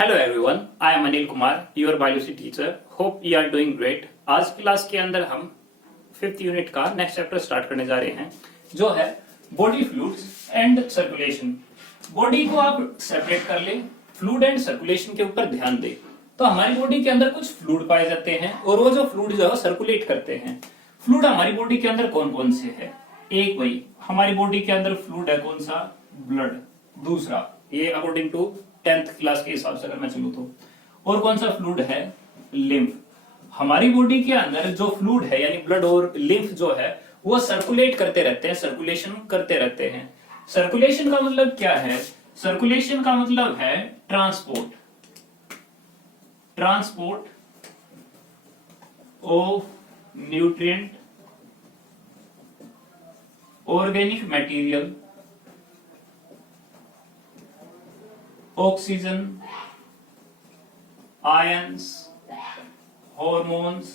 Hello everyone, I am Anil Kumar, your biology teacher. Hope you are doing great. आज की class के अंदर हम 5th यूनिट का नेक्स्ट चैप्टर स्टार्ट करने जा रहे हैं, जो है body fluids and circulation. Body को आप सेपरेट कर ले, फ्लूइड एंड सर्कुलेशन के ऊपर ध्यान दे। तो हमारी बॉडी के अंदर कुछ फ्लूइड पाए जाते हैं और वो जो फ्लूइड जो है सर्कुलेट करते हैं। फ्लूइड हमारी बॉडी के अंदर कौन कौन से है? एक भाई हमारी बॉडी के अंदर फ्लूइड है कौन सा? ब्लड। दूसरा, ये अकॉर्डिंग टू 10th क्लास के हिसाब से अगर मैं चलूं तो, और कौन सा फ्लूइड है? लिम्फ। हमारी बॉडी के अंदर जो फ्लूइड है यानी ब्लड और लिम्फ जो है वो सर्कुलेट करते रहते हैं, सर्कुलेशन करते रहते हैं। सर्कुलेशन का मतलब क्या है? सर्कुलेशन का मतलब है transport, transport of nutrient, organic material, oxygen, ions, hormones,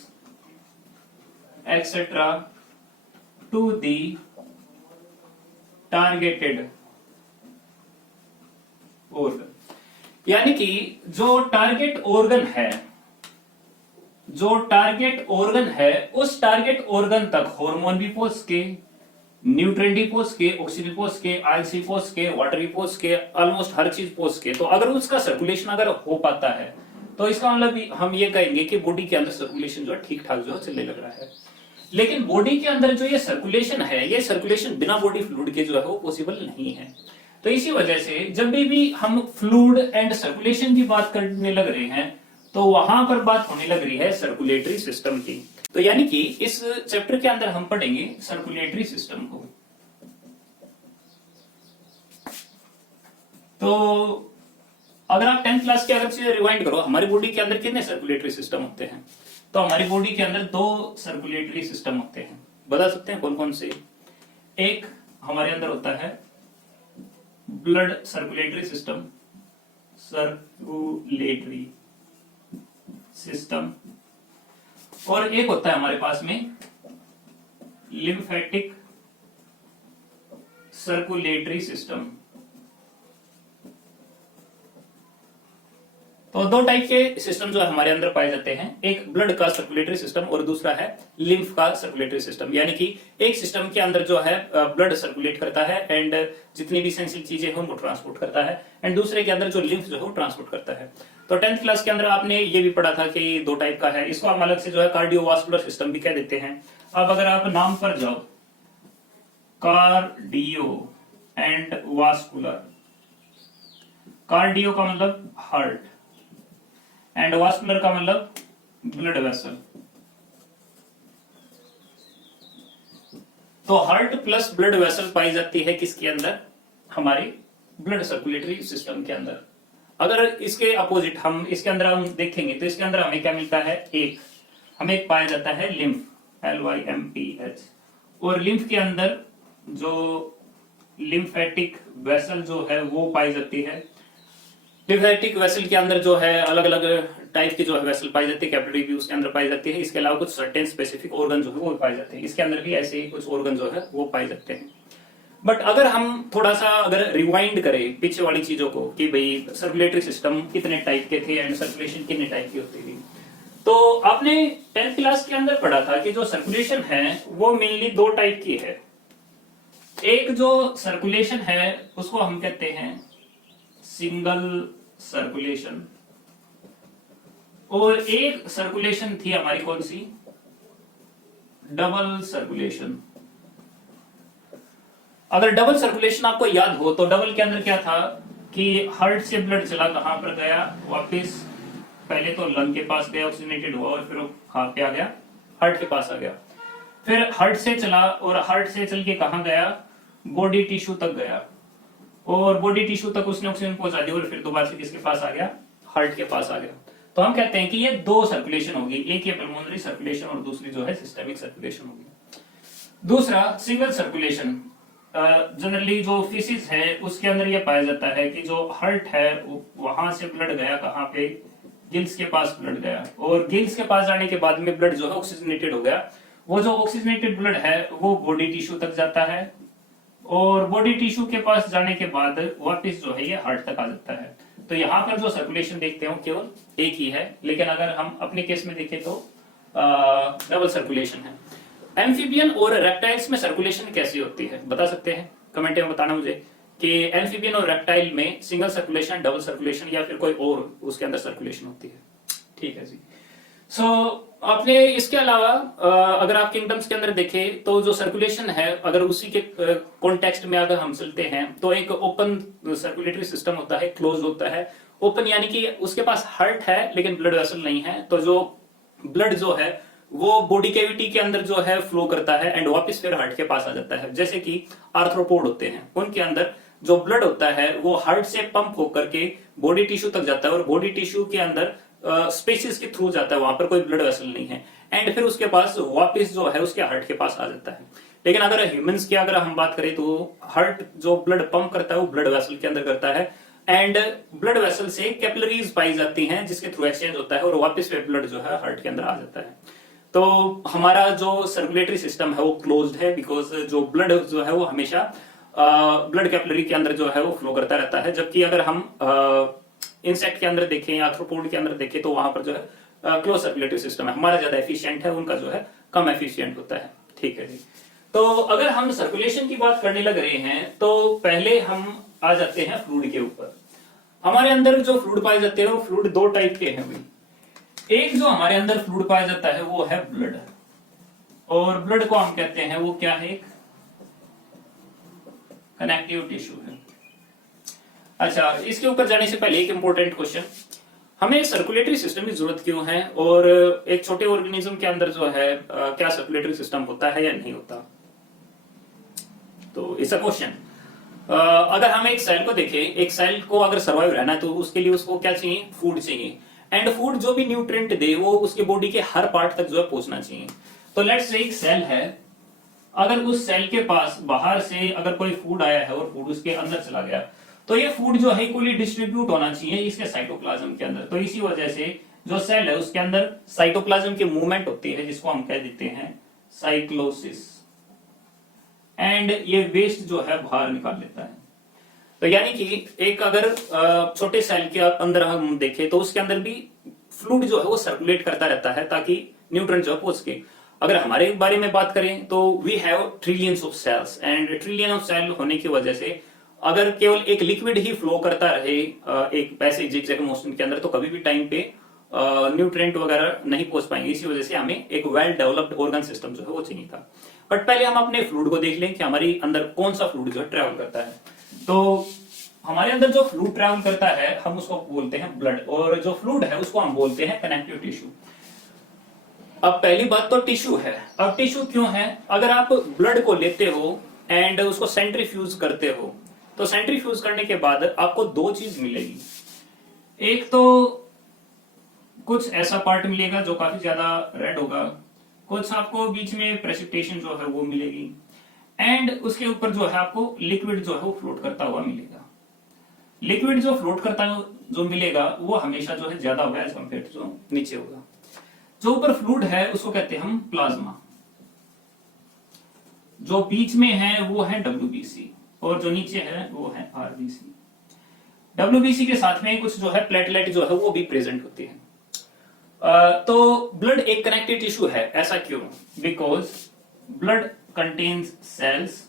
etc. to the targeted organ। यानी कि जो टारगेट ऑर्गन है, जो टारगेट ऑर्गन है उस टारगेट ऑर्गन तक हार्मोन भी पहुंच के, न्यूट्रिएंट भी पहुंच के, ऑक्सीजन पहुंच के, आयंस भी पहुंच के, वाटर भी पहुंच के, ऑलमोस्ट हर चीज पहुंच के। तो अगर उसका सर्कुलेशन अगर हो पाता है तो इसका मतलब हम ये कहेंगे कि बॉडी के अंदर सर्कुलेशन जो है ठीक ठाक जो है चलने लग रहा है। लेकिन बॉडी के अंदर जो ये सर्कुलेशन है, ये सर्कुलेशन बिना बॉडी फ्लूइड के जो है वो पॉसिबल नहीं है। तो इसी वजह से जब भी हम फ्लूइड एंड सर्कुलेशन की बात करने लग रहे हैं तो वहां पर बात होने लग रही है सर्कुलेटरी सिस्टम की। तो यानी कि इस चैप्टर के अंदर हम पढ़ेंगे सर्कुलेटरी सिस्टम को। तो अगर आप 10th क्लास के अगर से रिवाइंड करो, हमारी बॉडी के अंदर कितने सर्कुलेटरी सिस्टम होते हैं? तो हमारी बॉडी के अंदर 2 सर्कुलेटरी सिस्टम होते हैं। बता सकते हैं कौन कौन से? एक हमारे अंदर होता है blood circulatory system, circulatory system, और एक होता है हमारे पास में लिम्फेटिक सर्कुलेटरी सिस्टम। तो 2 टाइप के सिस्टम जो हमारे अंदर पाए जाते हैं, एक ब्लड का सर्कुलेटरी सिस्टम और दूसरा है लिम्फ का सर्कुलेटरी सिस्टम। यानी कि एक सिस्टम के अंदर जो है ब्लड सर्कुलेट करता है एंड जितनी भी सेंसिटिव चीजें हैं उनको ट्रांसपोर्ट करता है, एंड दूसरे के अंदर जो लिम्फ जो है वो ट्रांसपोर्ट करता है। तो 10th क्लास के अंदर आपने ये भी पढ़ा था कि 2 टाइप का है। इसको हम अलग से जो है कार्डियोवास्कुलर सिस्टम भी कह देते हैं। अब अगर आप नाम पर जाओ, कार्डियो एंड वास्कुलर, कार्डियो का मतलब हार्ट एंड वास्कुलर का मतलब ब्लड वेसल। तो हार्ट प्लस ब्लड वेसल पाई जाती है किसके अंदर? हमारे ब्लड सर्कुलेटरी सिस्टम के अंदर। अगर इसके अपोजिट हम इसके अंदर हम देखेंगे तो इसके अंदर हमें क्या मिलता है? हमें पाया जाता है लिम्फ, LYMPH। और लिम्फ के अंदर जो लिम्फेटिक वेसल जो है वो पाई जाती है। लिम्फेटिक वेसल के अंदर जो है अलग अलग टाइप की जो है वेसल पाई जाती है, कैपिलरी भी उसके अंदर पाई जाती है। इसके अलावा कुछ सर्टेन स्पेसिफिक ऑर्गन जो है वो पाए जाते हैं। इसके अंदर भी ऐसे ही कुछ ऑर्गन जो है वो पाए जाते हैं। बट अगर हम थोड़ा सा अगर रिवाइंड करें पीछे वाली चीजों को कि भाई सर्कुलेटरी सिस्टम कितने टाइप के थे एंड सर्कुलेशन कितने टाइप की होती थी, तो आपने 10th क्लास के अंदर पढ़ा था कि जो सर्कुलेशन है वो मेनली 2 टाइप की है। एक जो सर्कुलेशन है उसको हम कहते हैं सिंगल सर्कुलेशन, और एक सर्कुलेशन थी हमारी कौन सी? Double circulation. अगर डबल सर्कुलेशन आपको याद हो तो डबल के अंदर क्या था कि हार्ट से ब्लड चला, कहां पर गया? वापस पहले तो लंग के पास गया, ऑक्सीजनेटेड हुआ, और फिर कहां पे आ गया? हार्ट के पास आ गया। फिर हार्ट से चला और हार्ट से चल के कहां गया? बॉडी टिश्यू तक गया, और बॉडी टिश्यू तक उसने ऑक्सीजन पहुंचा दी और फिर दोबारा से किसके पास आ गया? हार्ट के पास आ गया। तो हम कहते हैं कि ये 2 सर्कुलेशन होगी, एक ये पल्मोनरी सर्कुलेशन और दूसरी जो है सिस्टेमिक सर्कुलेशन होगी। दूसरा सिंगल सर्कुलेशन, जनरली जो फीसिस है उसके अंदर ये पाया जाता है कि जो हार्ट है वहां से ब्लड गया कहां पे? गिल्स के पास ब्लड गया, और गिल्स के पास जाने के बाद में ब्लड जो है ऑक्सीजनेटेड हो गया। वो जो ऑक्सीजनेटेड ब्लड है वो बॉडी टिश्यू तक जाता है, और बॉडी टिश्यू के पास जाने के बाद वापस जो है ये हार्ट तक आ जाता है। तो यहाँ पर जो सर्कुलेशन देखते हो केवल एक ही है, लेकिन अगर हम अपने केस में देखें तो डबल सर्कुलेशन है। एम्फीबियन और रेप्टाइल्स में सर्कुलेशन कैसी होती है बता सकते हैं? कमेंट में बताना मुझे कि एम्फीबियन और रेप्टाइल में सिंगल सर्कुलेशन, डबल सर्कुलेशन या फिर कोई और उसके अंदर सर्कुलेशन होती है। ठीक है जी। सो आपने इसके अलावा अगर आप किंगडम्स के अंदर देखें तो जो सर्कुलेशन है, अगर उसी के कॉन्टेक्स्ट में अगर हम चलते हैं तो एक ओपन सर्कुलेटरी सिस्टम होता है, क्लोज होता है। ओपन यानी कि उसके पास हार्ट है लेकिन ब्लड वेसल नहीं है, तो जो ब्लड जो है वो बॉडी कैविटी के अंदर जो है फ्लो करता है एंड वापस फिर हार्ट के पास आ जाता है। जैसे कि आर्थ्रोपोड होते हैं, उनके अंदर जो ब्लड होता है वो हार्ट से पंप होकर के बॉडी टिश्यू तक जाता है और बॉडी टिश्यू के अंदर स्पेसिस के थ्रू जाता है, वहां पर कोई ब्लड वेसल नहीं है एंड फिर उसके पास वापस जो है उसके हार्ट के पास आ जाता है। लेकिन अगर ह्यूमंस की अगर हम बात करें तो हार्ट जो ब्लड पंप करता है वो ब्लड वेसल के अंदर करता है एंड ब्लड वेसल से कैपिलरीज पाई जाती हैं जिसके थ्रू एक्सचेंज होता है और वापस फिर ब्लड जो है हार्ट के अंदर आ जाता है। तो हमारा जो सर्कुलेटरी सिस्टम है वो क्लोज्ड है, बिकॉज जो ब्लड जो है वो हमेशा ब्लड कैपिलरी के अंदर जो है वो फ्लो करता रहता है। जबकि अगर हम इंसेक्ट के अंदर देखें या आर्थ्रोपोड के अंदर देखें तो वहां पर जो है क्लोज सर्कुलेटरी सिस्टम है, हमारा ज्यादा एफिशिएंट है, उनका जो है कम एफिशिएंट होता है। ठीक है जी। तो अगर हम सर्कुलेशन की बात करने लग रहे हैं तो पहले हम आ जाते हैं फ्लूइड के ऊपर। हमारे अंदर जो फ्लूइड पाए जाते हैं वो फ्लूइड दो टाइप के हैं भाई। एक जो हमारे अंदर फ्लूइड पाया जाता है वो है ब्लड, और ब्लड को हम कहते हैं वो क्या है, कनेक्टिव टिश्यू है। अच्छा, इसके ऊपर जाने से पहले एक इंपॉर्टेंट क्वेश्चन, हमें सर्कुलेटरी सिस्टम की जरूरत क्यों है और एक छोटे ऑर्गेनिज्म के अंदर जो है क्या सर्कुलेटरी सिस्टम होता है या नहीं होता? तो इट्स अ क्वेश्चन। अगर हम एक सेल को देखें, एक सेल को अगर सर्वाइव रहना है तो उसके लिए उसको क्या चाहिए, फूड चाहिए एंड फूड जो भी न्यूट्रिएंट दे वो उसके बॉडी के हर पार्ट तक जो है पहुंचना चाहिए। तो लेट्स से एक सेल है, अगर उस सेल के पास बाहर से अगर कोई फूड आया है और फूड उसके अंदर चला गया तो ये फूड जो है इक्वली डिस्ट्रीब्यूट होना चाहिए इसके साइटोप्लाज्म के अंदर। तो इसी वजह से जो सेल है उसके अंदर साइटोप्लाज्म की मूवमेंट होती है जिसको हम कह देते हैं साइक्लोसिस, एंड ये वेस्ट जो है बाहर निकाल लेता है। तो यानी कि एक अगर छोटे सेल के अंदर हम देखें तो उसके अंदर भी फ्लूइड जो है वो सर्कुलेट करता रहता है ताकि न्यूट्रिएंट जो है पहुंच के। अगर हमारे बारे में बात करें तो we have trillions of cells and trillion of cell होने की वजह से अगर केवल एक लिक्विड ही फ्लो करता रहे एक पैसे जिगजैग मोशन के अंदर तो कभी भी टाइम पे न्यूट्रिएंट वगैरह नहीं पहुंच पाएंगे। इसी वजह से हमें एक वेल डेवलप्ड ऑर्गन सिस्टम जो है वो चाहिए था। बट पहले हम अपने फ्लूइड को देख लें कि हमारे अंदर कौन सा फ्लूइड जो है ट्रेवल करता है। तो हमारे अंदर जो फ्लूइड ट्रेवल करता है हम उसको बोलते हैं ब्लड, और जो फ्लूइड है उसको हम बोलते हैं कनेक्टिव टिश्यू। अब पहली बात तो टिश्यू है। अब टिश्यू क्यों है? अगर आप ब्लड को लेते हो एंड उसको सेंट्रीफ्यूज करते हो तो सेंट्रीफ्यूज करने के बाद आपको दो चीज मिलेगी। एक तो कुछ ऐसा पार्ट मिलेगा जो काफी ज्यादा रेड होगा, कुछ आपको बीच में प्रेसिपिटेशन जो है वो मिलेगी एंड उसके ऊपर जो है आपको लिक्विड जो है वो फ्लोट करता हुआ मिलेगा। लिक्विड जो फ्लोट करता जो मिलेगा वो हमेशा जो है ज्यादा होगा एज कंपेयर जो नीचे होगा। जो ऊपर फ्लूइड है उसको कहते हैं हम प्लाज्मा, जो बीच में है वो है WBC और जो नीचे है वो है RBC। WBC के साथ में कुछ जो है प्लेटलेट जो है वो भी प्रेजेंट होती है। तो ब्लड एक कनेक्टिव टिश्यू है, ऐसा क्यों? Because blood contains cells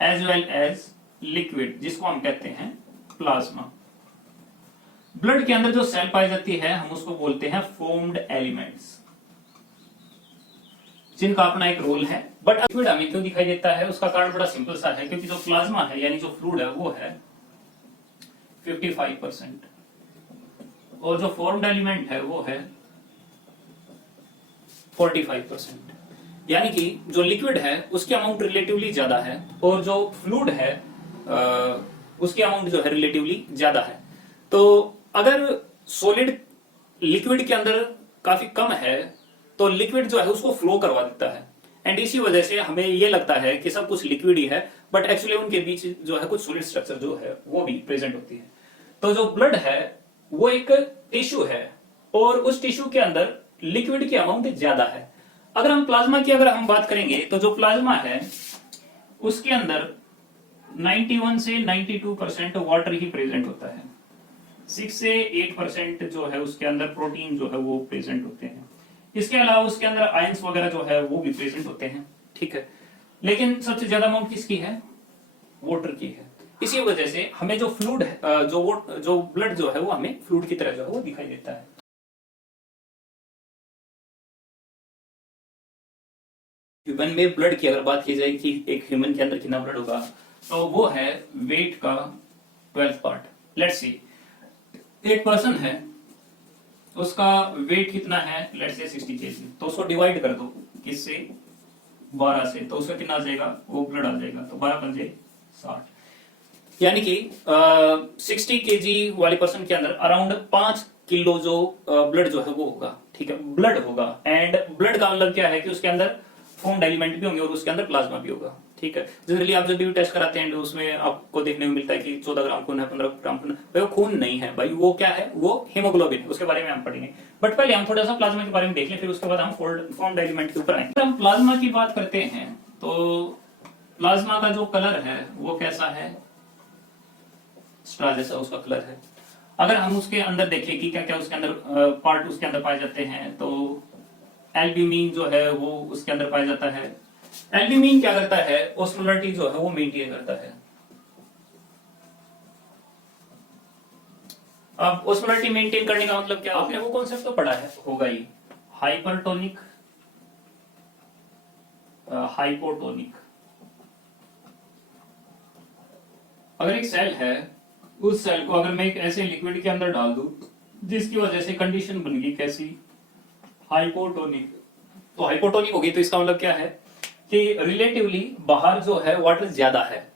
as well as liquid जिसको हम कहते हैं प्लाज्मा। ब्लड के अंदर जो सेल पाई जाती है हम उसको बोलते हैं फॉर्म्ड एलिमेंट्स, जिनका अपना एक रोल है। बट लिक्विड हमें क्यों दिखाई देता है? उसका कारण बड़ा सिंपल सा है, क्योंकि जो प्लाज्मा है यानी जो फ्लूइड है वो है 55% और जो फॉर्म्ड एलिमेंट है वो है 45%। यानी कि जो लिक्विड है उसकी अमाउंट रिलेटिवली ज्यादा है और जो फ्लूइड है उसकी अमाउंट जो है रिलेटिवली ज्यादा है। तो अगर सॉलिड लिक्विड के अंदर काफी कम है तो लिक्विड जो है उसको फ्लो करवा देता है एंड इसी वजह से हमें ये लगता है कि सब कुछ लिक्विड ही है, बट एक्चुअली उनके बीच जो है कुछ सॉलिड स्ट्रक्चर जो है वो भी प्रेजेंट होती है। तो जो ब्लड है वो एक टिश्यू है और उस टिश्यू के अंदर लिक्विड की अमाउंट ज्यादा है। अगर हम प्लाज्मा की अगर हम बात करेंगे तो जो प्लाज्मा है उसके अंदर 91 से 92% वाटर ही प्रेजेंट होता है। 6 से 8% जो है उसके अंदर प्रोटीन जो है वो प्रेजेंट होते हैं। इसके अलावा उसके अंदर आयंस वगैरह जो है वो भी प्रेजेंट होते हैं, ठीक है। लेकिन सबसे ज्यादा अमाउंट किसकी है? वाटर की है। इसी वजह से हमें जो फ्लूइड है, जो ब्लड जो है वो हमें फ्लूइड की तरह जो है वो दिखाई देता है। ह्यूमन में ब्लड की अगर बात की जाए कि एक ह्यूमन के अंदर कितना ब्लड होगा, तो वो है वेट का 12th पार्ट। लेट्स सी, एक पर्सन है, उसका वेट कितना है, लेट्स से 60 केजी, तो उसको डिवाइड कर दो किससे? 12 से, तो उसका कितना आ जाएगा? वो ब्लड आ जाएगा, तो 12 पंजे 60। यानी कि 60 केजी वाले पर्सन के अंदर अराउंड 5 किलो जो ब्लड जो है वो होगा, ठीक है, ब्लड होगा। एंड ब्लड का मतलब क्या है कि उसके अंदर फॉर्म्ड एलिमेंट भी होंगे और उसके अंदर प्लाज्मा भी होगा, ठीक है। जनरली आप जब भी टेस्ट कराते हैं उसमें आपको देखने को मिलता है कि 14 ग्राम खून है, 15 ग्राम खून है। भाई वो खून नहीं है भाई, वो क्या है? वो हीमोग्लोबिन है, उसके बारे में हम पढ़ेंगे। बट पहले हम थोड़ा सा प्लाज्मा के बारे में देख लें, फिर उसके बाद हम फॉर्म्ड एलिमेंट के ऊपर आएंगे। हम प्लाज्मा की बात करते हैं तो प्लाज्मा का जो कलर है वो कैसा है? स्टार जैसा उसका कलर है। अगर हम उसके अंदर देखें कि क्या क्या उसके अंदर पार्ट उसके अंदर पाए जाते हैं, तो एल्ब्यूमिन जो है वो उसके अंदर पाया जाता है। एल्ब्यूमिन क्या करता है? ऑस्मोलरिटी जो है वो मेंटेन करता है। अब ऑस्मोलरिटी मेंटेन करने का मतलब क्या? आपने वो कॉन्सेप्ट तो पढ़ा है होगा ही, हाइपरटोनिक, हाइपोटोनिक। अगर एक सेल है, उस सेल को अगर मैं एक ऐसे लिक्विड के अंदर डाल दूं जिसकी वजह से कंडीशन बन गई कैसी? हाइपोटोनिक। तो हाइपोटोनिक होगी तो इसका मतलब क्या है कि रिलेटिवली बाहर जो है वाटर ज्यादा है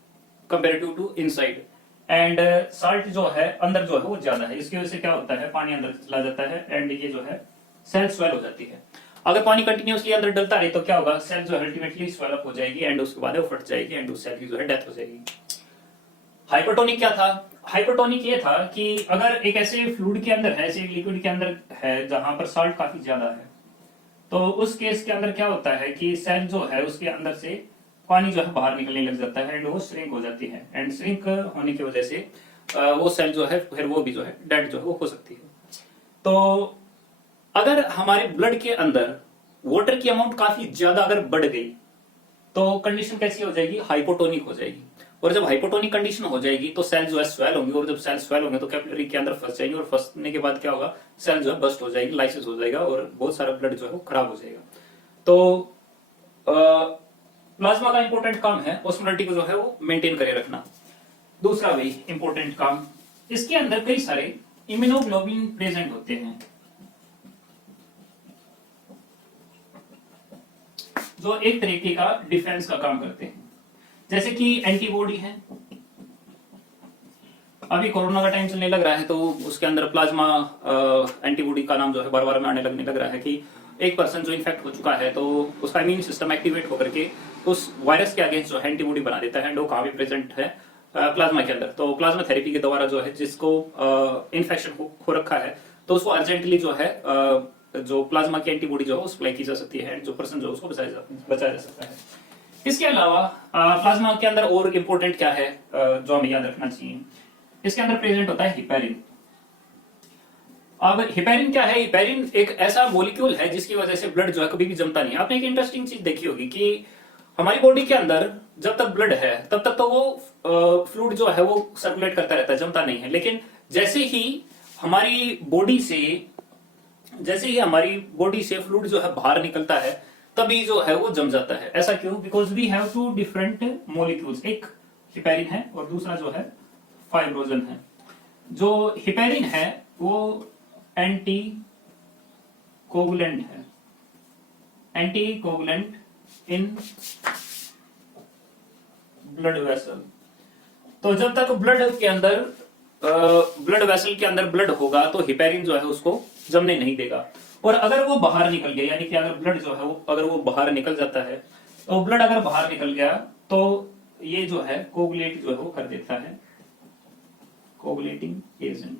comparative to inside, and salt जो है अंदर जो है वो ज्यादा है। इसकी वजह से क्या होता है? पानी अंदर चला जाता है एंड ये जो है सेल स्वेल हो जाती है। अगर पानी कंटिन्यूअसली अंदर डलता रहे तो क्या होगा? सेल जो है अल्टीमेटली स्वेल अप हो जाएगी एंड उसके बाद वो फट जाएगी एंड उस सेल की जो है डेथ हो जाएगी। हाइपरटोनिक क्या था? हाइपरटोनिक ये था कि अगर एक ऐसे फ्लूइड के अंदर है, ऐसे लिक्विड के अंदर है जहां पर साल्ट काफी ज्यादा है, तो उस केस के अंदर क्या होता है कि सेल जो है उसके अंदर से पानी जो है बाहर निकलने लग जाता है एंड वो श्रिंक हो जाती है, एंड श्रिंक होने की वजह से वो सेल जो है फिर वो भी जो है डेड जो है वो हो सकती है। तो अगर हमारे ब्लड के अंदर वाटर की अमाउंट काफी ज्यादा अगर बढ़ गई तो कंडीशन कैसी हो जाएगी? हाइपोटोनिक हो जाएगी। और जब हाइपोटोनिक कंडीशन हो जाएगी तो सेल जो है स्वेल होंगे, और जब सेल स्वेल होंगे तो कैपिलरी के अंदर फंस जाएंगे, और फंसने के बाद क्या होगा? सेल जो है बस्ट हो जाएगी, लाइसिस हो जाएगा और बहुत सारा ब्लड जो है वो खराब हो जाएगा। तो प्लाज्मा का इंपॉर्टेंट काम है ऑस्मोलरिटी को जो है वो मेंटेन करे रखना। दूसरा भी इंपॉर्टेंट काम, इसके अंदर कई सारे इम्यूनोग्लोबिन प्रेजेंट होते हैं जो एक तरीके का डिफेंस का काम करते हैं, जैसे कि एंटीबॉडी है। अभी कोरोना का टाइम चलने लग रहा है तो उसके अंदर प्लाज्मा एंटीबॉडी का नाम जो है बार बार में आने लगने लग रहा है कि एक पर्सन जो इन्फेक्ट हो चुका है तो उसका इम्यून सिस्टम एक्टिवेट होकर के उस वायरस के अगेंस्ट जो है एंटीबॉडी बना देता है, एंड वो कहाँ भी प्रेजेंट है? प्लाज्मा के अंदर। तो प्लाज्मा थेरेपी के द्वारा जो है जिसको इन्फेक्शन हो रखा है तो उसको अर्जेंटली जो है जो प्लाज्मा की एंटीबॉडी जो है सप्लाई की जा सकती है, जो पर्सन जो है उसको बचाया जा सकता है। इसके अलावा प्लाज्मा के अंदर और इम्पोर्टेंट क्या है जो हमें याद रखना चाहिए? इसके अंदर प्रेजेंट होता है हिपेरिन। अब हिपेरिन क्या है? हिपेरिन एक ऐसा मॉलिक्यूल है जिसकी वजह से ब्लड जो है कभी भी जमता नहीं। आपने एक इंटरेस्टिंग चीज देखी होगी कि हमारी बॉडी के अंदर जब तक ब्लड है तब तक तो वो फ्लूइड जो है वो सर्कुलेट करता रहता है, जमता नहीं है। लेकिन जैसे ही हमारी बॉडी से फ्लूइड जो है बाहर निकलता है तभी जो है वो जम जाता है। ऐसा क्यों? Because we have two different molecules, एक हिपेरिन है और दूसरा जो है फाइब्रोजन है। जो हिपेरिन है वो एंटी कोगुलेंट है, anti coagulant in blood vessel. तो जब तक ब्लड वेसल के अंदर ब्लड होगा तो हिपेरिन जो है उसको जमने नहीं देगा। और अगर वो बाहर निकल गया, यानी कि अगर ब्लड जो है वो अगर वो बाहर निकल जाता है, तो ब्लड अगर बाहर निकल गया तो ये जो है कोगुलेट जो है वो कर देता है, कोगुलेटिंग एजेंट।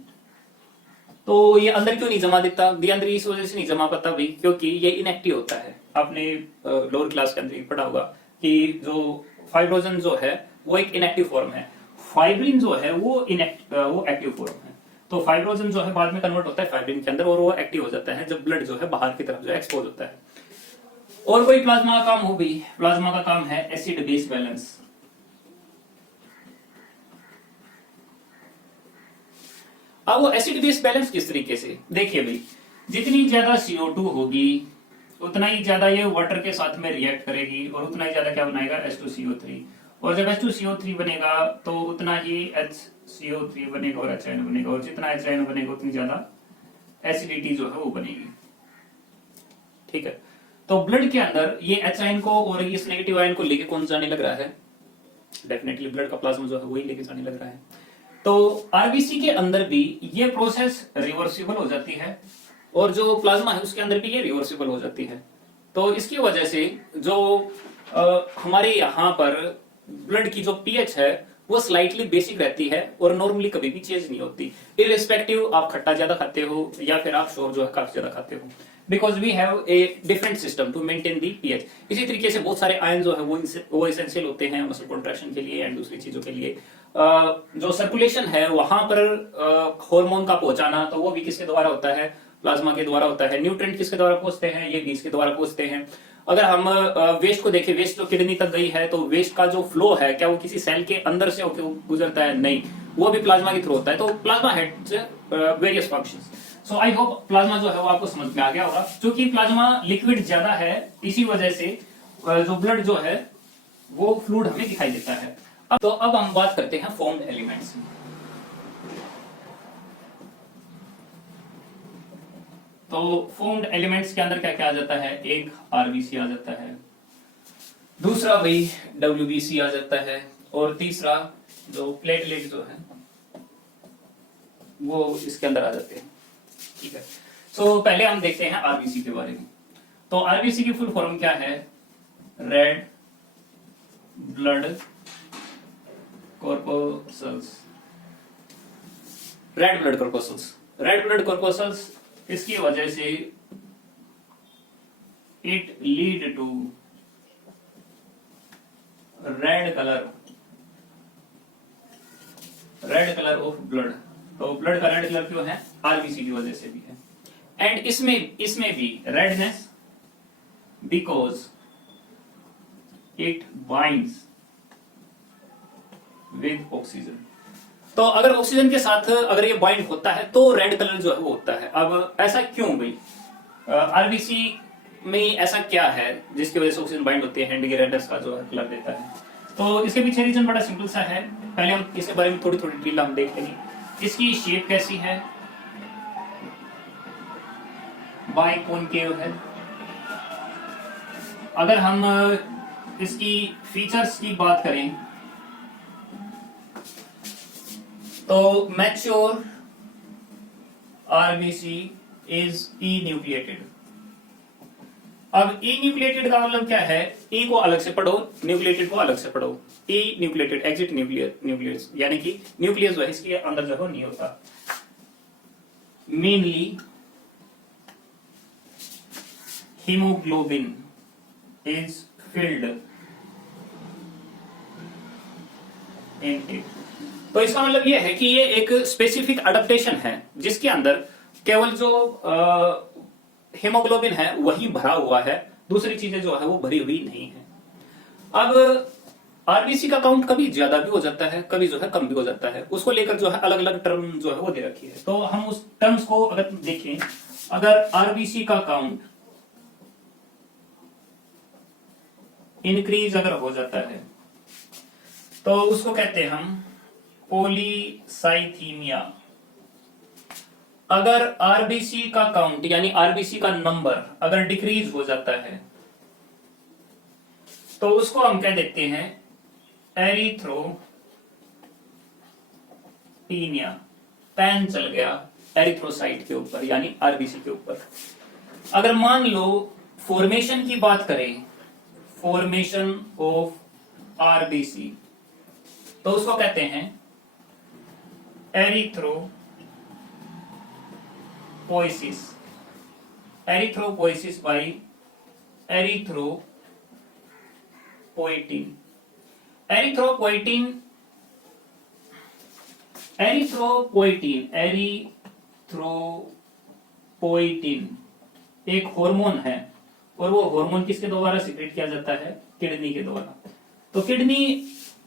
तो ये अंदर क्यों नहीं जमा देता? ये अंदर इस वजह से नहीं जमा पाता भाई क्योंकि ये इनएक्टिव होता है। आपने लोअर क्लास के अंदर पढ़ा होगा कि जो फाइब्रोजन जो है वो एक इनएक्टिव फॉर्म है, फाइब्रिन जो है वो एक्टिव फॉर्म है। तो फाइब्रोजन जो है बाद में कन्वर्ट होता है फाइब्रिन के अंदर और वो एक्टिव हो जाता है जब ब्लड जो है बाहर की तरफ जो एक्सपोज होता है। और कोई प्लाज्मा का काम हो भी, प्लाज्मा का काम है एसिड बेस बैलेंस। अब वो एसिड बेस बैलेंस किस तरीके से, देखिए भाई, जितनी ज्यादा CO2 होगी उतना ही ज्यादा ये वाटर के साथ में रिएक्ट करेगी और उतना ही ज्यादा क्या बनाएगा H2CO3, और जब H2CO3 बनेगा तो उतना ही HCO3 बनेगा और HN बनेगा, और जितना HN बनेगा उतनी ज्यादा एसिडिटी जो है वो बनेगी। ठीक है, तो ब्लड के अंदर ये H आयन को और इस नेगेटिव आयन को लेके कौन जाने लग रहा है, डेफिनेटली ब्लड का प्लाज्मा जो है वही लेके जाने लग रहा है। तो आरबीसी के अंदर भी ये प्रोसेस रिवर्सिबल हो जाती है और जो प्लाज्मा है उसके अंदर भी ये रिवर्सिबल हो जाती है। तो इसकी वजह से जो हमारे यहाँ पर ब्लड की जो पीएच है वो स्लाइटली बेसिक रहती है और नॉर्मली कभी भी चेंज नहीं होती, इररिस्पेक्टिव आप खट्टा ज्यादा खाते हो या फिर आप शोर जो है काफी ज्यादा खाते हो, because we have a different system to maintain the pH. इसी तरीके से बहुत सारे आयन जो है वो एसेंशियल होते हैं मसल कॉन्ट्रैक्शन के लिए एंड दूसरी चीजों के लिए। जो सर्कुलेशन है वहां पर हार्मोन का पहुंचाना तो वो भी किसके द्वारा होता है, प्लाज्मा के द्वारा होता है। न्यूट्रिएंट किसके द्वारा पहुंचते हैं, ये भी इसके द्वारा पहुंचते हैं। अगर हम वेस्ट को देखें, वेस्ट जो किडनी तक गई है तो वेस्ट का जो फ्लो है क्या वो किसी सेल के अंदर से होकर गुजरता है, नहीं, वो भी प्लाज्मा के थ्रू होता है। तो plasma has various functions. So I hope plasma जो है वो आपको समझ में आ गया होगा। क्योंकि प्लाज्मा लिक्विड ज्यादा है इसी वजह से जो ब्लड जो है वो फ्लूइड हमें दिखाई देता है। अब हम बात करते हैं फॉर्म्ड एलिमेंट्स। तो फॉर्म्ड एलिमेंट्स के अंदर क्या क्या आ जाता है, एक आरबीसी आ जाता है, दूसरा भाई डब्ल्यूबीसी आ जाता है, और तीसरा जो प्लेटलेट जो है वो इसके अंदर आ जाते हैं। ठीक है, सो पहले हम देखते हैं आरबीसी के बारे में। तो आरबीसी की फुल फॉर्म क्या है, red blood corpuscles. Red blood corpuscles, red blood corpuscles, इसकी वजह से it lead to red colour of blood. तो ब्लड का रेड कलर क्यों है, आरबीसी की वजह से भी है। एंड इसमें भी redness because it binds with oxygen. तो अगर ऑक्सीजन के साथ अगर ये बाइंड होता है तो रेड कलर जो है वो होता है। अब ऐसा क्यों भाई, आरबीसी में ऐसा क्या है जिसकी वजह से ऑक्सीजन बाइंड होती है एंड ये रेडनेस का जो है कलर देता है। तो इसके पीछे रीजन बड़ा सिंपल सा है, पहले हम इसके बारे में थोड़ी थोड़ी डिटेल हम देख लेंगे। इसकी शेप कैसी है, बाइकॉनकेव है। अगर हम इसकी फीचर्स की बात करें तो mature RBC is E nucleated. अब ई न्यूक्लिएटेड का मतलब क्या है, ई को अलग से पढ़ो, न्यूक्लिएटेड को अलग से पढ़ो। ई न्यूक्लिएटेड एग्जिट न्यूक्लियस, यानी कि न्यूक्लियस जो है इसके अंदर जो नहीं होता। Mainly haemoglobin is filled in it. तो इसका मतलब यह है कि ये एक स्पेसिफिक अडेप्टेशन है जिसके अंदर केवल जो हीमोग्लोबिन है वही भरा हुआ है, दूसरी चीजें जो है वो भरी हुई नहीं है। अब आरबीसी का काउंट कभी ज्यादा भी हो जाता है, कभी जो है कम भी हो जाता है, उसको लेकर जो है अलग अलग टर्म जो है वो दे रखी है। तो हम उस टर्म्स को अगर देखें, अगर आरबीसी का काउंट इंक्रीज अगर हो जाता है तो उसको कहते हैं हम पॉलीसाइथीमिया। अगर आरबीसी का काउंट यानी आरबीसी का नंबर अगर डिक्रीज हो जाता है तो उसको हम कह देते हैं एरिथ्रोपीनिया। पैन चल गया एरिथ्रोसाइट के ऊपर यानी आरबीसी के ऊपर। अगर मान लो फॉर्मेशन की बात करें, फॉर्मेशन ऑफ आरबीसी, तो उसको कहते हैं erythropoiesis. Erythropoiesis by erythropoietin. Erythropoietin erythropoietin एक हार्मोन है, और वो हार्मोन किसके द्वारा सीक्रेट किया जाता है? किडनी के द्वारा। तो किडनी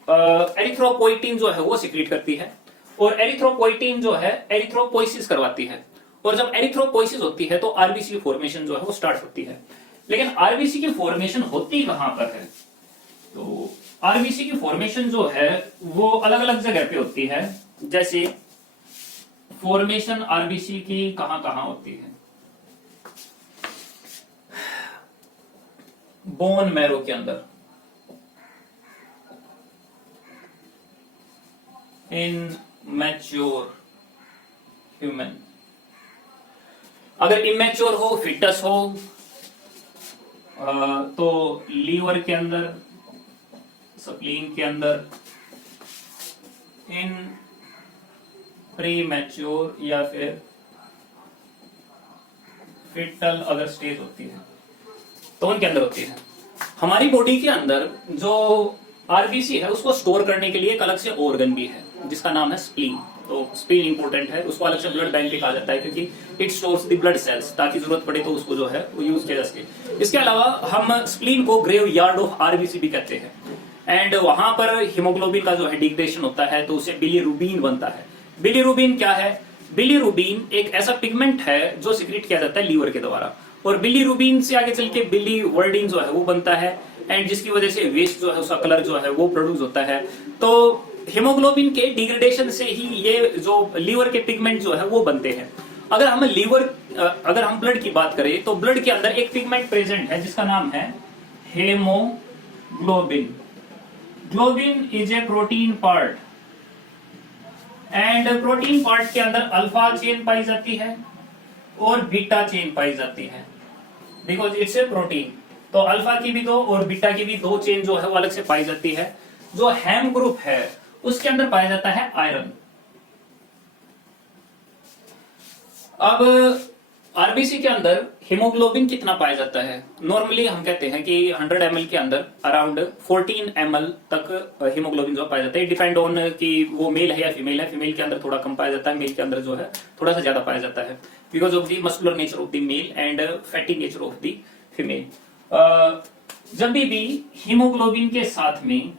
एरिथ्रोपोइटिन जो है वो सीक्रेट करती है, और एरिथ्रोपोइटिन जो है एरिथ्रोपोइसिस करवाती है, और जब एरिथ्रोपोइसिस होती है तो आरबीसी की फॉर्मेशन जो है वो स्टार्ट होती है। लेकिन आरबीसी की फॉर्मेशन होती कहां पर है? तो आरबीसी की फॉर्मेशन जो है वो अलग अलग जगह पे होती है। जैसे फॉर्मेशन आरबीसी की कहां कहां होती है? बोन मैरो के अंदर, इन मैच्योर ह्यूमन। अगर इमेच्योर हो, फिटस हो, तो लीवर के अंदर, स्प्लीन के अंदर, इन प्री मैच्योर या फिर फिटल अगर स्टेज होती है तो उनके अंदर होती है। हमारी बॉडी के अंदर जो आरबीसी है उसको स्टोर करने के लिए एक अलग से ऑर्गन भी है जिसका नाम है स्प्लीन। तो स्प्लीन इंपॉर्टेंट है, उसको अलग से ब्लड बैंक भी कहा जाता है क्योंकि it stores the blood cells, ताकि जरूरत पड़े तो उसको जो है वो यूज किया जा सके। इसके अलावा हम स्प्लीन को ग्रेव यार्ड ऑफ आरबीसी भी कहते हैं, एंड वहां पर हीमोग्लोबिन का जो है डिग्रेडेशन होता है तो उसे बिलीरुबिन बनता है। बिलीरुबिन क्या है? बिलीरुबिन एक ऐसा पिगमेंट है जो सिक्रेट किया जाता है लीवर के द्वारा, और बिलीरुबिन से आगे चल के बिलीवर्डिन जो है वो बनता है, एंड जिसकी वजह से वेस्ट जो है उसका कलर जो है वो प्रोड्यूस होता है। तो हीमोग्लोबिन के डिग्रेडेशन से ही ये जो लीवर के पिगमेंट जो है वो बनते हैं। अगर हम ब्लड की बात करें तो ब्लड के अंदर एक पिगमेंट प्रेजेंट है जिसका नाम है haemoglobin. Globin is a protein part, and protein part के अंदर अल्फा चेन पाई जाती है और बीटा चेन पाई जाती है, बिकॉज इट्स ए प्रोटीन। तो अल्फा की भी दो और बीटा की भी दो चेन जो है वो अलग से पाई जाती है। जो हेम ग्रुप है उसके अंदर पाया जाता है आयरन। अब आरबीसी के अंदर हीमोग्लोबिन कितना पाया जाता है? नॉर्मली हम कहते हैं कि 100 ml के अंदर अराउंड 14 ml तक हीमोग्लोबिन जो पाया जाता है। डिपेंड ऑन कि वो मेल है या फीमेल है। फीमेल के अंदर थोड़ा कम पाया जाता है, मेल के अंदर जो है थोड़ा सा ज्यादा पाया जाता है, because of the muscular nature of the male and fatty nature of the female. जब भी हीमोग्लोबिन के साथ में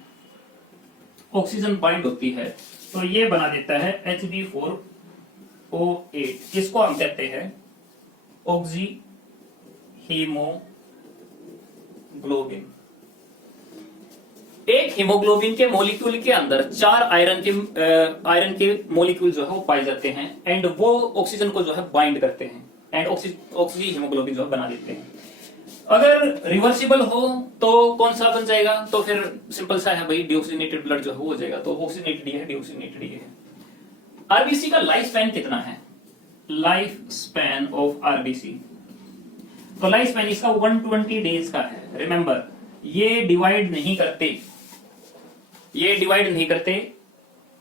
ऑक्सीजन बाइंड होती है तो ये बना देता है Hb4O8। इसको हम कहते हैं ऑक्सी हीमोग्लोबिन। एक हीमोग्लोबिन के मॉलिक्यूल के अंदर 4 आयरन के मॉलिक्यूल जो है वो पाए जाते हैं, एंड वो ऑक्सीजन को जो है बाइंड करते हैं, एंड ऑक्सी हीमोग्लोबिन जो है बना देते हैं। अगर रिवर्सिबल हो तो कौन सा बन जाएगा? तो फिर सिंपल सा है भाई, डिऑक्सीनेटेड ब्लड जो है वो हो जाएगा। तो ऑक्सीनेटेड है, डिऑक्सीनेटेड है। आरबीसी का लाइफ स्पैन कितना है? लाइफ स्पैन ऑफ आरबीसी, तो लाइफ स्पैन इसका 120 डेज का है। रिमेंबर, ये डिवाइड नहीं करते।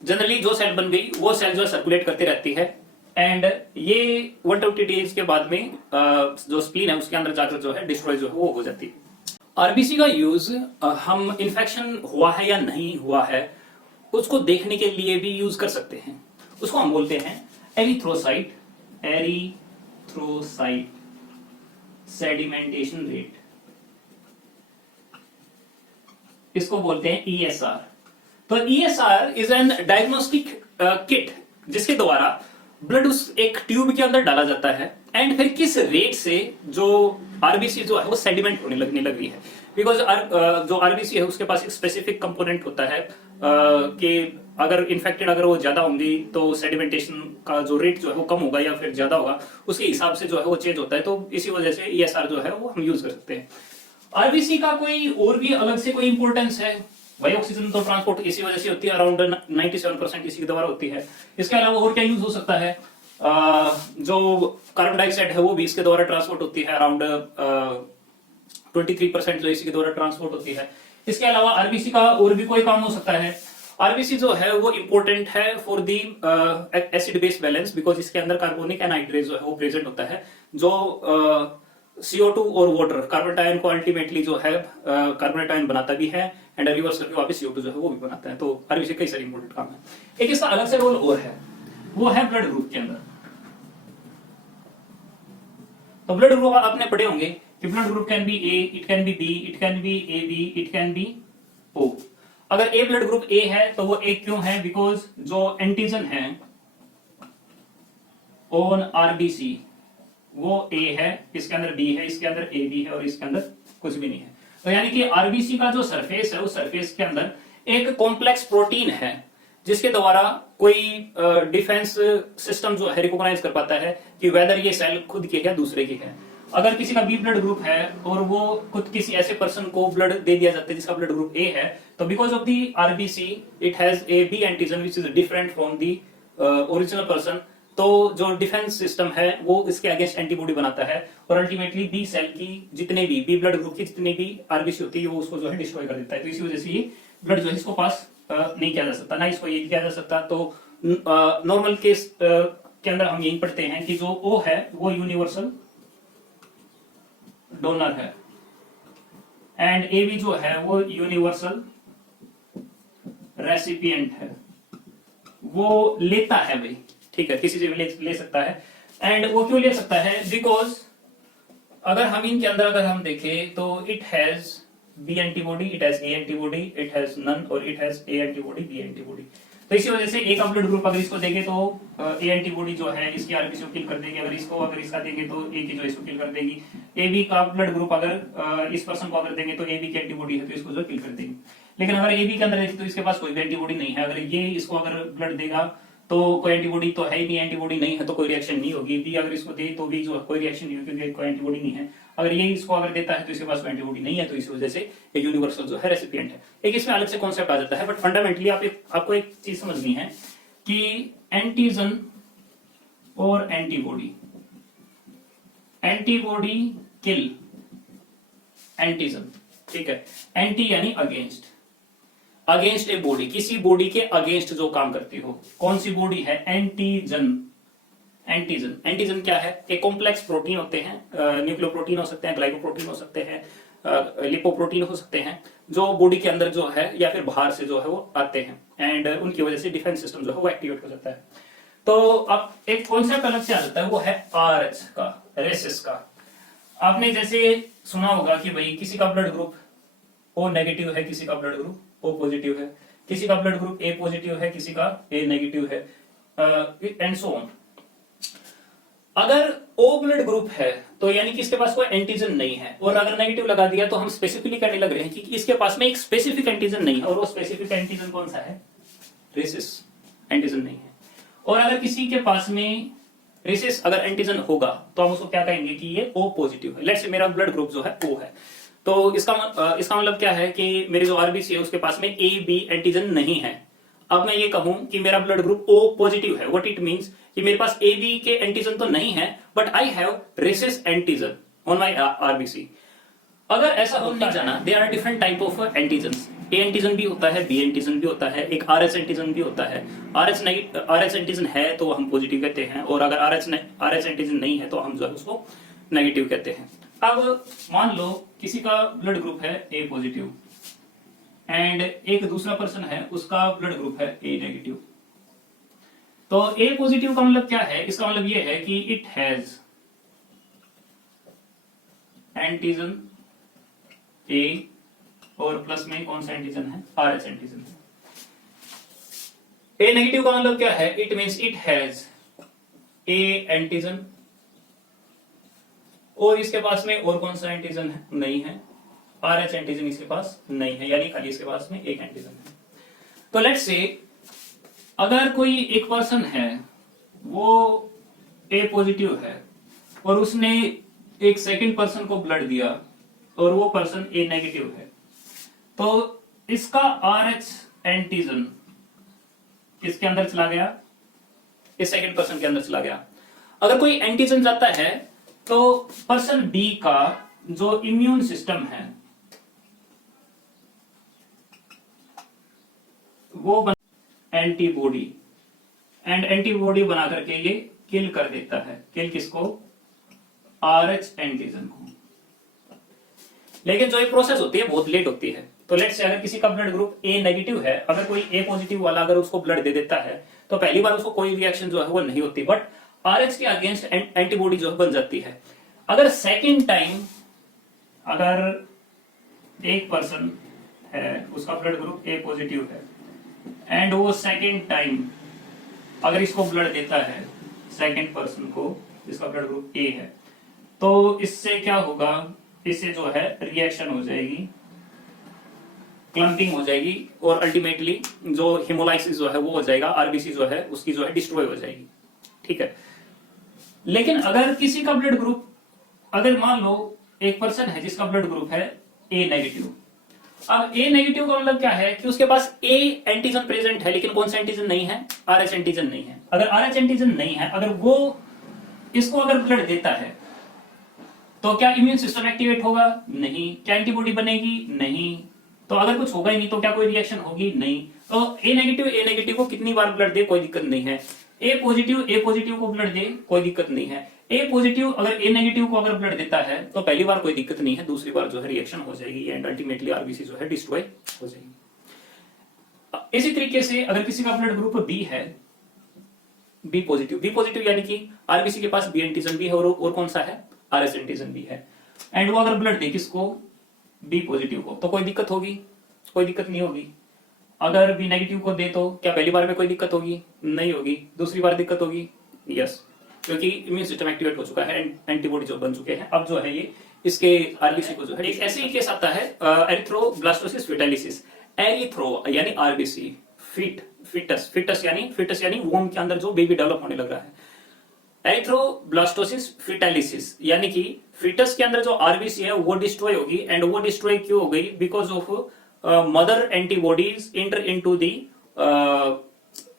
जनरली जो सेल बन गई वो सेल जो सर्कुलेट करते रहती है, एंड ये 120 डेज के बाद में जो स्प्लीन है उसके अंदर जाकर जो है डिस्ट्रॉय जो है वो हो जाती है। आरबीसी का यूज हम इन्फेक्शन हुआ है या नहीं हुआ है उसको देखने के लिए भी यूज कर सकते हैं। उसको हम बोलते हैं एरिथ्रोसाइट सेडिमेंटेशन रेट, इसको बोलते हैं ESR। तो ESR is an diagnostic kit जिसके द्वारा ब्लड उस एक ट्यूब के अंदर डाला जाता है, एंड फिर किस रेट से जो आरबीसी जो है वो सेडिमेंट होने लगने लग रही है। बिकॉज जो आरबीसी है उसके पास एक स्पेसिफिक कंपोनेंट होता है कि अगर इन्फेक्टेड अगर वो ज्यादा होंगी तो सेडिमेंटेशन का जो रेट जो है वो कम होगा या फिर ज्यादा होगा, उसके हिसाब से जो है वो चेंज होता है। तो इसी वजह से ESR जो है वो हम यूज कर सकते हैं। आरबीसी का कोई और भी अलग से कोई इंपॉर्टेंस है? वही ऑक्सीजन तो ट्रांसपोर्ट इसी वजह से होती है, अराउंड 97% इसी के द्वारा होती है। इसके अलावा और क्या यूज हो सकता है? जो कार्बन डाइऑक्साइड है वो भी इसके द्वारा ट्रांसपोर्ट होती है, अराउंड 23% जो इसी के द्वारा ट्रांसपोर्ट होती है। इसके अलावा आरबीसी का और भी कोई काम हो सकता है? आरबीसी जो है वो इंपॉर्टेंट है for the acid base balance, because इसके अंदर कार्बोनिक एनहाइड्रेट जो है वो प्रेजेंट होता है, जो CO2 और वाटर कार्बन आयन को अल्टीमेटली जो है कार्बन आयन बनाता भी है एंड रिवर्स करके वापस CO2 जो है वो भी बनाता है। तो आरबीसी कई सारे इंपॉर्टेंट काम है। एक इसका अलग से रोल और है, वो है ब्लड ग्रुप के अंदर। तो ब्लड ग्रुप आपने पढ़े होंगे कि blood group can be A, it can be B, it can be A B, it can be O. अगर ए ब्लड ग्रुप ए है तो वो ए क्यों है? बिकॉज जो एंटीजन है ऑन आरबीसी वो ए है, इसके अंदर बी है, इसके अंदर ए बी है और इसके अंदर कुछ भी नहीं है। तो यानी कि आरबीसी का जो सरफेस है उस सरफेस के अंदर एक कॉम्प्लेक्स प्रोटीन है जिसके द्वारा कोई डिफेंस सिस्टम जो है रिकॉग्नाइज कर पाता है कि वेदर ये सेल खुद की है या दूसरे की है। अगर किसी का बी ब्लड ग्रुप है और वो खुद किसी ऐसे पर्सन को ब्लड दे दिया जाता है जिसका ब्लड ग्रुप ए है, तो because of the RBC it has a B antigen which is different from the original person. तो जो डिफेंस सिस्टम है वो इसके अगेंस्ट एंटीबॉडी बनाता है और अल्टीमेटली बी सेल की जितने भी बी ब्लड ग्रुप की जितनी भी आरबीसी होती है वो उसको जो है डिस्ट्रॉय कर देता है। तो इसी वजह से ये ब्लड जो है इसको पास नहीं किया जा सकता, ना इसको ये किया जा सकता। तो नॉर्मल केस के अंदर हम यही पढ़ते हैं कि जो ओ है वो यूनिवर्सल डोनर है एंड ए बी जो है वो यूनिवर्सल रेसिपिएंट है, वो लेता है भाई, ठीक है, किसी से भी ले सकता है। एंड वो क्यों ले सकता है? बिकॉज अगर हम इनके अंदर अगर हम देखें तो it has B antibody, it has A antibody, it has none और it has A antibody, B antibody. तो इसी वजह से एक ब्लड ग्रुप अगर इसको देंगे तो ए एंटीबॉडी जो है इसकी आरबीसी को किल कर देगी, अगर इसका देंगे तो ए की जो इसको किल कर देगी। ए बी का ब्लड ग्रुप अगर इस पर्सन को अगर देंगे तो ए बी की एंटीबॉडी है तो इसको जो किल कर देगी। लेकिन अगर ए बी के अंदर तो इसके पास कोई भी एंटीबॉडी नहीं है, अगर ये इसको अगर ब्लड देगा तो कोई एंटीबॉडी तो है ही नहीं, एंटीबॉडी नहीं है तो कोई रिएक्शन नहीं होगी। बी अगर इसको दे तो भी जो कोई रिएक्शन नहीं होगी क्योंकि कोई एंटीबॉडी नहीं है। अगर ये इसको अगर देता है तो इसके पास कोई एंटीबॉडी नहीं है, तो इस वजह से ये यूनिवर्सल जो है रेसिपिएंट है। एक इसमें अलग से कॉन्सेप्ट आ जाता है, बट फंडामेंटली आपको एक चीज समझनी है कि एंटीजन और एंटीबॉडी, एंटीबॉडी किल एंटीजन, ठीक है। एंटी यानी अगेंस्ट, अगेंस्ट ए बॉडी, किसी बॉडी के अगेंस्ट जो काम करती हो। कौन सी बॉडी है? एंटीजन। एंटीजन, एंटीजन क्या है? एक कॉम्प्लेक्स प्रोटीन होते हैं, न्यूक्लियोप्रोटीन हो सकते हैं, ग्लाइकोप्रोटीन हो सकते हैं, लिपोप्रोटीन हो सकते हैं, जो बॉडी के अंदर जो है या फिर बाहर से जो है वो आते हैं एंड उनकी वजह से डिफेंस सिस्टम जो है वो एक्टिवेट हो जाता है। तो अब एक कॉन्सेप्ट अलग से आ जाता है, वो है आरएच का, रेसिस का। आपने जैसे सुना होगा कि भाई किसी का ब्लड ग्रुप ओ नेगेटिव है, किसी का ब्लड ग्रुप ओ पॉजिटिव है, किसी का ब्लड ग्रुप ए पॉजिटिव है, किसी का ए नेगेटिव है, एंड सो ऑन। अगर ओ ब्लड ग्रुप है तो यानी कि इसके पास कोई एंटीजन नहीं है, और अगर नेगेटिव लगा दिया तो हम स्पेसिफिकली कहने लग रहे हैं कि इसके पास में एक स्पेसिफिक एंटीजन नहीं है, और वो स्पेसिफिक एंटीजन कौन सा है? रेसिस एंटीजन नहीं है। और अगर किसी के पास में रेसिस अगर एंटीजन होगा तो हम उसको क्या कहेंगे कि ये ओ पॉजिटिव है। लेट्स से मेरा ब्लड ग्रुप जो है ओ है, तो इसका मतलब क्या है कि मेरे जो आरबीसी है उसके पास में ए बी एंटीजन नहीं है। अब मैं ये कहूं कि मेरा ब्लड ग्रुप ओ पॉजिटिव है, व्हाट इट मींस कि मेरे पास ए बी के एंटीजन तो नहीं है but I have rhesus antigen on my RBC. अगर ऐसा होता जाना, there are different type of antigens. A antigen भी होता है, बी एंटीजन भी होता है, एक आरएच एंटीजन भी होता है। आरएच एंटीजन है तो हम पॉजिटिव कहते हैं, और अगर आरएच एंटीजन नहीं है तो हम जो है उसको नेगेटिव कहते हैं। अब मान लो किसी का ब्लड ग्रुप है ए पॉजिटिव एंड एक दूसरा पर्सन है उसका ब्लड ग्रुप है ए नेगेटिव। तो ए पॉजिटिव का मतलब क्या है? इसका मतलब ये है कि इट हैज एंटीजन ए, और प्लस में कौन सा एंटीजन है? आरएच एंटीजन है। ए नेगेटिव का मतलब क्या है? It means it has A antigen, और इसके पास में और कौन सा एंटीजन है? नहीं है, आरएच एंटीजन इसके पास नहीं है, यानी खाली इसके पास में एक एंटीजन है। तो लेट्स से अगर कोई एक पर्सन है वो ए पॉजिटिव है और उसने एक सेकंड पर्सन को ब्लड दिया और वो पर्सन ए नेगेटिव है, तो इसका आरएच एंटीजन किसके अंदर चला गया? इस सेकंड पर्सन के अंदर चला गया। अगर कोई एंटीजन जाता है तो पर्सन बी का जो इम्यून सिस्टम है वो एंटीबॉडी, एंड एंटीबॉडी बना करके ये किल कर देता है। किल किसको? RH एंटीजन को। लेकिन जो ये प्रोसेस होती है बहुत लेट होती है। तो लेट्स से अगर किसी का ब्लड ग्रुप A नेगेटिव है, अगर कोई A पॉजिटिव वाला अगर उसको ब्लड दे देता है तो पहली बार उसको कोई रिएक्शन जो है वो नहीं होती, बट RH के अगेंस्ट एंटीबॉडी जो है बन जाती है। अगर सेकेंड टाइम अगर एक पर्सन है उसका ब्लड ग्रुप A पॉजिटिव है एंड वो सेकेंड टाइम अगर इसको ब्लड देता है सेकेंड पर्सन को जिसका ब्लड ग्रुप A है, तो इससे क्या होगा, इससे जो है रिएक्शन हो जाएगी, क्लम्पिंग हो जाएगी और अल्टीमेटली जो हिमोलाइसिस जो है वो हो जाएगा, आरबीसी जो है उसकी जो है डिस्ट्रॉय हो जाएगी। ठीक है। लेकिन अगर किसी का ब्लड ग्रुप, अगर मान लो एक पर्सन है जिसका ब्लड ग्रुप है A नेगेटिव। अब A नेगेटिव का मतलब क्या है कि उसके पास A एंटीजन प्रेजेंट है, लेकिन कौन सा एंटीजन नहीं है, RH एंटीजन नहीं है। अगर RH एंटीजन नहीं है, अगर वो इसको अगर ब्लड देता है तो क्या इम्यून सिस्टम एक्टिवेट होगा? नहीं। क्या एंटीबॉडी बनेगी? नहीं। तो अगर कुछ होगा ही नहीं तो क्या कोई रिएक्शन होगी? नहीं। तो A नेगेटिव को कितनी बार ब्लड दे कोई दिक्कत नहीं है। A पॉजिटिव को ब्लड दे कोई दिक्कत नहीं है। A पॉजिटिव अगर A नेगेटिव को अगर ब्लड देता है तो पहली बार कोई दिक्कत नहीं है, दूसरी बार जो है रिएक्शन हो जाएगी एंड अल्टीमेटली आरबीसी जो है डिस्ट्रॉय हो जाएगी। इसी तरीके से अगर किसी का ब्लड ग्रुप B है, बी पॉजिटिव यानी कि आरबीसी के पास B एंटीजन भी है और कौन सा है, RH एंटीजन भी है, एंड वो अगर ब्लड दे किसको, B पॉजिटिव को, तो कोई दिक्कत होगी? कोई दिक्कत नहीं होगी। अगर B नेगेटिव को दे तो क्या पहली बार में कोई दिक्कत होगी? नहीं होगी। दूसरी बार दिक्कत होगी? यस, क्योंकि इम्यून सिस्टम एक्टिवेट हो चुका है, एंटीबॉडी जो बन चुके हैं। अब जो है ये इसके आरबीसी को जो है, एक ऐसे ही केस आता है एरिथ्रोब्लास्टोसिस फेटालिसिस। एरिथ्रो यानी आरबीसी, फिटस यानी वोम के अंदर जो बेबी डेवलप होने लग रहा है। एरिथ्रोब्लास्टोसिस फेटालिसिस यानी कि फिटस के अंदर जो आरबीसी है वो डिस्ट्रॉय होगी, एंड वो डिस्ट्रॉय क्यों हो गई? Because of mother antibodies enter into the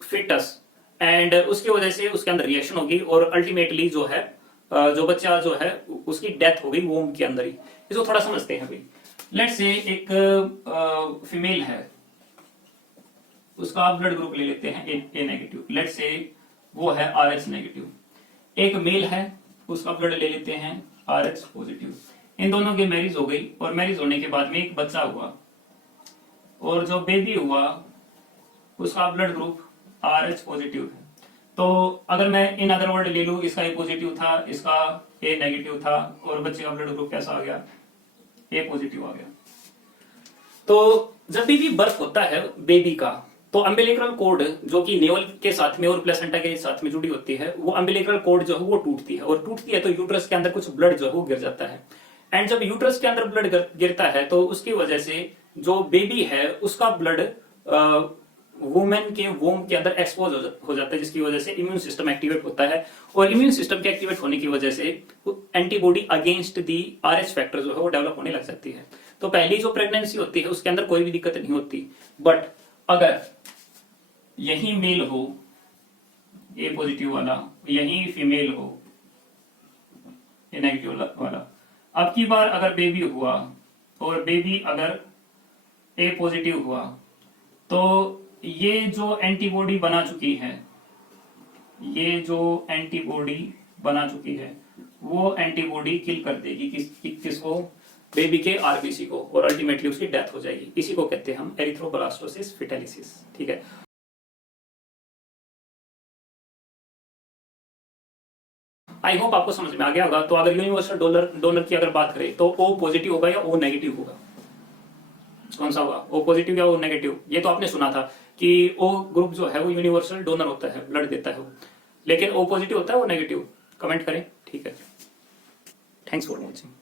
foetus, and उसकी वजह से उसके अंदर रिएक्शन होगी और अल्टीमेटली जो है जो बच्चा जो है उसकी डेथ हो गई वोम के अंदर ही। इसको थोड़ा समझते हैं भाई। लेट्स से एक फीमेल है, उसका ब्लड ग्रुप ले लेते हैं ए नेगेटिव, लेट्स से वो है RH नेगेटिव। एक मेल है, उसका ब्लड ले लेते हैं RH पॉजिटिव। इन दोनों की मैरिज हो गई और मैरिज होने के बाद में एक बच्चा हुआ और जो बेबी हुआ उसका ब्लड ग्रुप RH पॉजिटिव है। तो अगर मैं इन अदर वर्ड ले लूं, इसका A पॉजिटिव था, इसका A नेगेटिव था और बच्चे का ब्लड ग्रुप कैसा आ गया? A पॉजिटिव आ गया। तो जब भी बर्थ होता है बेबी का, तो अम्बिलिकल कोड जो कि नेवल के साथ में और प्लेसेंटा के साथ में जुड़ी होती है, वो अम्बिलिकल कोड जो है वो टूटती है, और टूटती है तो यूट्रस के अंदर कुछ ब्लड जो है वो गिर जाता है। एंड जब यूट्रस के अंदर ब्लड गिरता है तो उसकी वजह से जो बेबी है उसका ब्लड वुमेन के वोम के अंदर एक्सपोज हो जाता है, जिसकी वजह से इम्यून सिस्टम एक्टिवेट होता है, और इम्यून सिस्टम के एक्टिवेट होने की वजह से antibody against the RH factor जो है वो डेवलप होने लग जाती है। तो पहली जो प्रेगनेंसी होती है उसके अंदर कोई भी दिक्कत नहीं होती, बट अगर यही मेल हो A पॉजिटिव वाला, यही फीमेल हो A नेगेटिव वाला, अब की बार अगर बेबी हुआ और बेबी अगर A पॉजिटिव हुआ, तो ये जो एंटीबॉडी बना चुकी है, ये जो एंटीबॉडी बना चुकी है वो एंटीबॉडी किल कर देगी किसको? बेबी के आरबीसी को, और अल्टीमेटली उसकी डेथ हो जाएगी। इसी को कहते हैं हम एरिथ्रोब्लास्टोसिस फेटालिसिस। ठीक है। आई होप आपको समझ में आ गया होगा। तो अगर यूनिवर्सल डोनर की अगर बात करें तो O पॉजिटिव होगा या O नेगेटिव होगा? कौन सा होगा, O पॉजिटिव या O नेगेटिव? ये तो आपने सुना था कि O ग्रुप जो है वो यूनिवर्सल डोनर होता है, ब्लड देता है वो, लेकिन O पॉजिटिव होता है वो नेगेटिव? कमेंट करें। ठीक है, थैंक्स फॉर वॉचिंग।